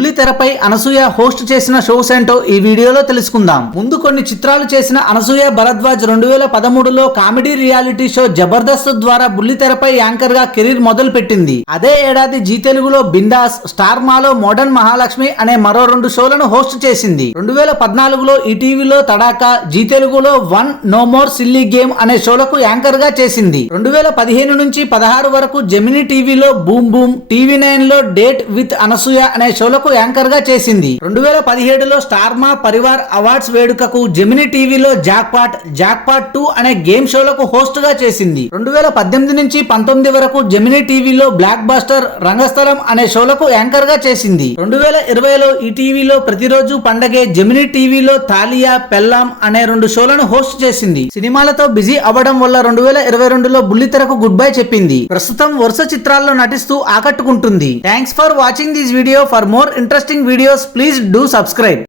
బుల్లితెరపై Anasuya host చేసిన shows ఏంటో ఈ వీడియోలో తెలుసుకుందాం. ముందు కొన్ని చిత్రాలు చేసిన Anasuya Bharadwaj 2013లో comedy reality show Jabardasth ద్వారా బుల్లితెరపై యాంకర్ గా కెరీర్ మొదలు పెట్టింది. అదే ఏడాది జీ తెలుగులో బిందాస్, స్టార్ మాలో మోడర్న్ మహాలక్ష్మి అనే మరో 2 షోలను హోస్ట్ చేసింది. 2014లో ఈటీవీలో తడాకా, జీ తెలుగులో one no more silly game అనే షోలకు యాంకర్ గా చేసింది. 2015 నుంచి 16 వరకు జెమినీ టీవీలో బూమ్ బూమ్, టీవీ9 లో డేట్ విత్ అనసూయ అనే షోలకు యాంకర్ గా చేసింది. 2017లో స్టార్ మా పరివార్ అవార్డ్స్ వేడుకకు జెమినీ టీవీలో జాక్పాట్ 2 అనే గేమ్ షోలకు హోస్ట్ గా చేసింది. 2018 నుంచి 19 వరకు జెమినీ టీవీలో బ్లాక్ బస్టర్, రంగస్థలం అనే షోలకు యాంకర్ గా చేసింది. 2020లో ఈ టీవీలో ప్రతిరోజు పండగే, జెమినీ టీవీలో తాలియా, పెల్లాం అనే 2 షోలను హోస్ట్ చేసింది. సినిమాలతో బిజీ అవ్వడం వల్ల 2022లో బుల్లితెరకు గుడ్ బై చెప్పింది. ప్రస్తుతం వరుస చిత్రాల్లో నటిస్తూ ఆకట్టుకుంటుంది. Thanks for watching this video. For more interesting videos please do subscribe.